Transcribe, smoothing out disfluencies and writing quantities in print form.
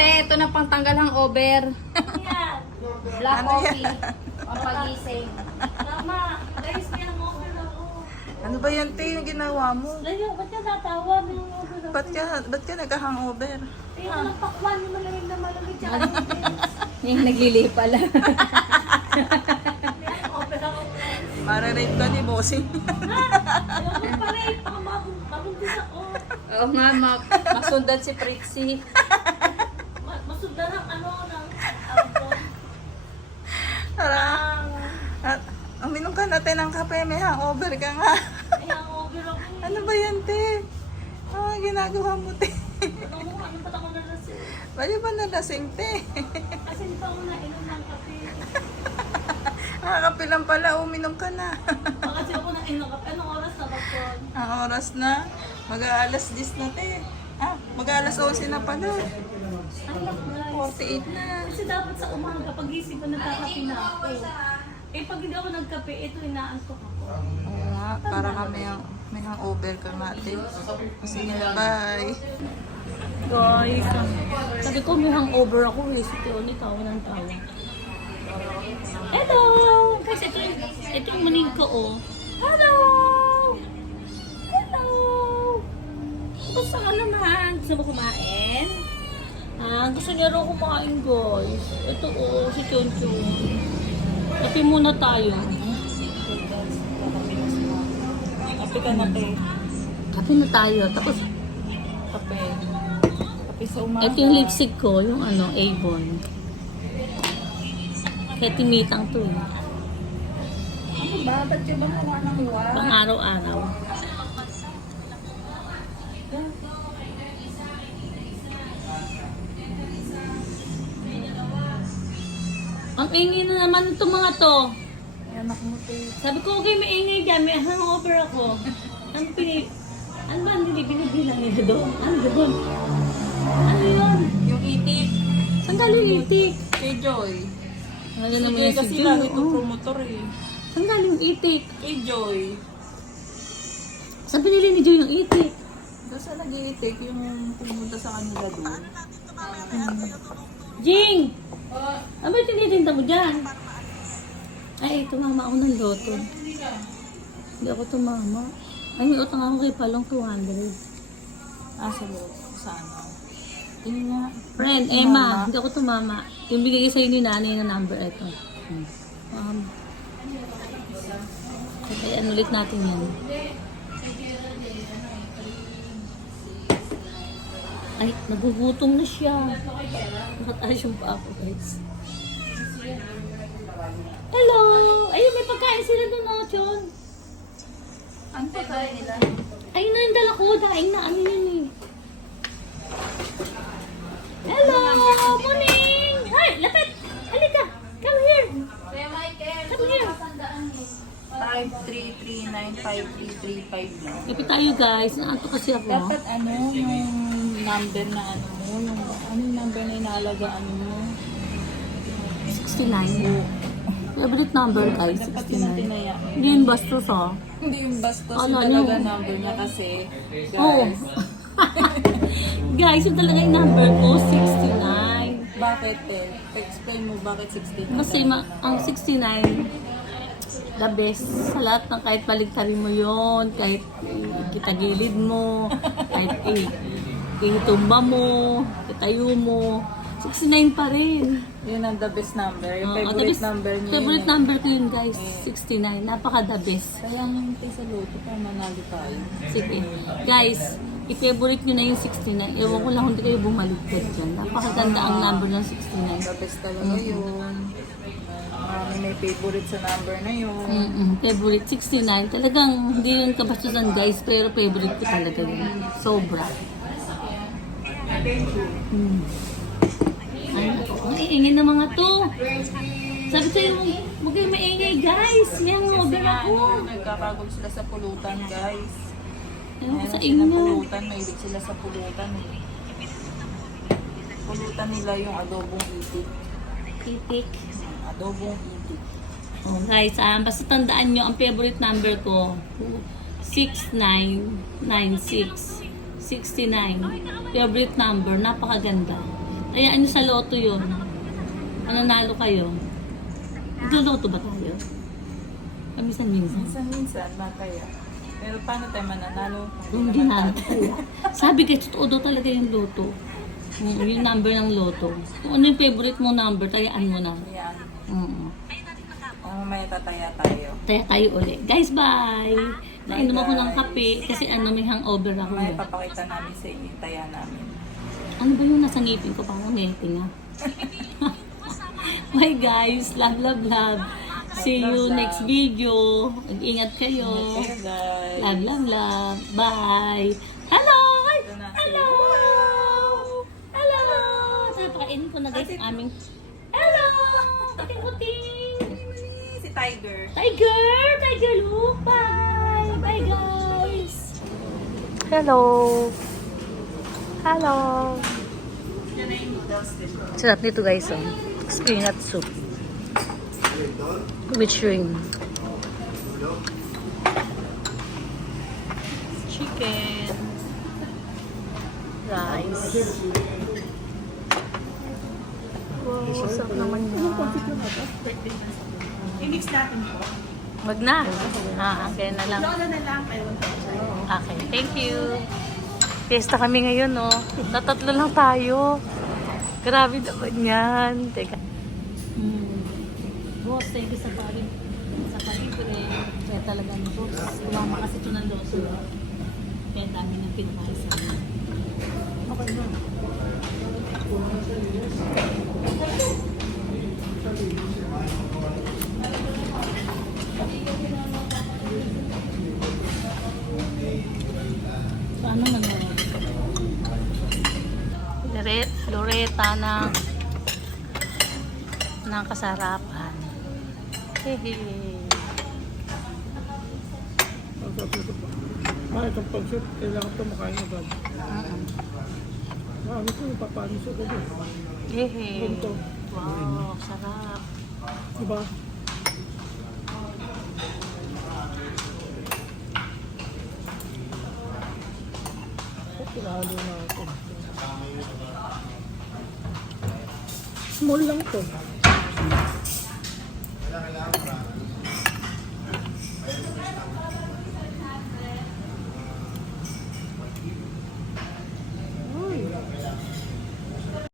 Ate, ito na pang tanggal hangover. Yan. Black Ano coffee. yan? Pampagising. Tama. Guys, may hangover ako. Ano ba yan, te, yung ginawa mo? Layo, ba't ka natawa? May hangover ako. Ba't ka nagka-hangover? Eh, walang pakwan. Yung malamig na malamig. Tsaka yung drinks. Yung nagili pala. May hangover ako. Mara-rate ka ni bossing. Ayoko pa rin. Baka mabuntis ako. Oo nga, masundan si Prixie. Masunda ng ano, ng album. Tara. At, uminom ka natin ng kape, may hangover ka nga. May hangover ako. Ano ba yan, te? Ah, ginagawa mo, te. Ano ba't ako nalasing? Bali ba nalasing, te? Kasi hindi pa ako nainom ng kape. Kape lang pala, uminom ka na. Kasi ako nainom ng kape. Anong oras na ba po? Ang oras na, mag-aalas 10 na, te. Ah, mag-aalas 11 na pala. Ay, guys. 48 na. Kasi dapat sa umaga, pag-isip ko, nagkakape na ako. Eh, pag hindi ako nagkape, ito inaantok ako. Oo nga, para kami may hangover ka nga, te. Sige na, bye. Guys, sabi ko may hangover ako eh. Si Teoni, tawa ng tawa. Hello! Guys, ito yung manig ko, oh. Hello! Hello! Gusto ka naman? Gusto mo kumain? Gusto niya rin kumain, guys. Ito, oh, si Chonchon. Kape muna tayo. Kape ka na, te. Kape na tayo. Tapos, Kape. Kape sa umaga. ito yung lipstick ko, yung ano, Avon. Kaya timitang to eh. Ano ba? Ba't ka ba nakuha ng uwa? Pang araw-araw. Ang ingay na naman itong mga to. Ay, anak mo, te. Sabi ko, okay, may ingay dyan. May hangover ako. Ano ba hindi binibilang nila doon? Ano doon? Ano yun? Yung itik. Saan galing yung itik? Kay Joy. Ano naman Sige, yung kasi si lagi Joy? itong Oh. promotor eh. Saan galing yung itik? Kay Joy. Saan pinili ni Joy yung itik? Doon sa nag-iitik yung pumunta sa kanila doon. Jing! Ano ba tinitinda mo dyan? Ay, tumama ako ng loto. Hindi ako tumama. Ay, may utang ako kay Palong 200. Ah, sa loob. Sa ano? Tingin nga. Friend, Emma, hindi ako tumama. Yung bigay sa'yo ni nanay na number, ito. Okay, ano ulit natin yan? Ay, nagugutom na siya. Nakataas yung pa ako, guys. Hello! Ayun, may pagkain sila doon, oh, Chon. Ano pa tayo nila? Ayun na yung dala ko. Daing na ano yun eh. Hello! Morning! Hi! Lapit! Halika! Come here! Kuya Michael, Come here! 533953355 lang. Ipit tayo guys. Naanto kasi ako. Dapat ano, yung number na ano mo, yung number na inaalagaan mo. 69. Favorite number guys, Dapat yun ang 69. tinaya. Hindi yun bastos ah. Hindi yung bastos Ano, yung talaga ano? number niya kasi, Oo. guys. Guys, yung talaga yung number ko, 69. Bakit eh? Explain mo bakit 69? Kasi ang 69, the best sa lahat ng kahit baligtarin mo yon, kahit kitagilid mo, kahit itumba mo, itayo mo, 69 pa rin. Yun ang the best number. Yung the favorite best- number niya. Favorite yun eh. number ko yun guys, 69. Napaka the best. Kaya ang sa loto pa manalo tayo. Sige. Guys, i-favorite nyo na yung 69. Ewan ko lang kung hindi kayo bumaligtad dyan. Napakaganda ang number ng 69. The best talaga yun. Marami may favorite sa number na yun. Favorite 69. Talagang hindi yun kabastusan guys, pero favorite ko talaga yun. Sobra. Ay, ang iingay ng mga to. Sabi sa'yo, huwag kayo maingay guys. May hangover ako. Nagkakagod sila sa pulutan, guys. Ewan ko Meron sa silang inyo. pulutan, mahilig sila sa pulutan. Pulutan nila yung adobong itik. Titik. Adobong itik. Oh, guys, basta tandaan nyo, ang favorite number ko, 6996. 69. Favorite number, napakaganda. Kaya ano sa loto yun? Mananalo kayo? Nagloloto ba tayo? Minsan-minsan. Minsan-minsan, ba kaya? Pero paano tayo mananalo? Yung ginagawa. Sabi kayo, totoo daw talaga yung loto. Yung number ng loto. Kung ano yung favorite mo number, tayaan mo na. Yan. Mm. May tataya tayo. Taya tayo ulit. Guys, bye! Nainom ako ng kape kasi may hangover ako. May Eh. papakita namin sa inyo yung taya namin. Ano ba yung nasa ngipin ko? Parang ngipin nga. Bye guys! Love, love, love! See you next video. Mag-ingat kayo. Okay, guys. Love, love, love. Bye! Hello! Ito na si... Hello! Hello! Napakainin ko na guys ang aming... Hello! Puting-puting! Si Tiger. Tiger! Tiger look! Bye! Bye guys! Hello. Hello! Yan na yung noodles din. Sarap nito guys, oh. Spinach soup. With shrimp. Chicken. Rice. Wow, sarap naman yan. I-mix natin po. Wag na. Okay na lang. Lola na lang. Okay, thank you. Fiesta kami ngayon, no? Tatatlo lang tayo. Grabe naman yan. Teka. Boss, thank you sa palibre. Kaya talagang boss, kumama kasi ito ng loso. Kaya dami ng pinakain sa amin. Okay na. Paano naman? Loreta ng kasarapan. Hehe. Itong pag-shoot, kailangan ito makain agad. Ito yung papanis ako doon. Hehe. Ganito. Wow, sarap. Diba? Pinahalo na ako. Small lang to.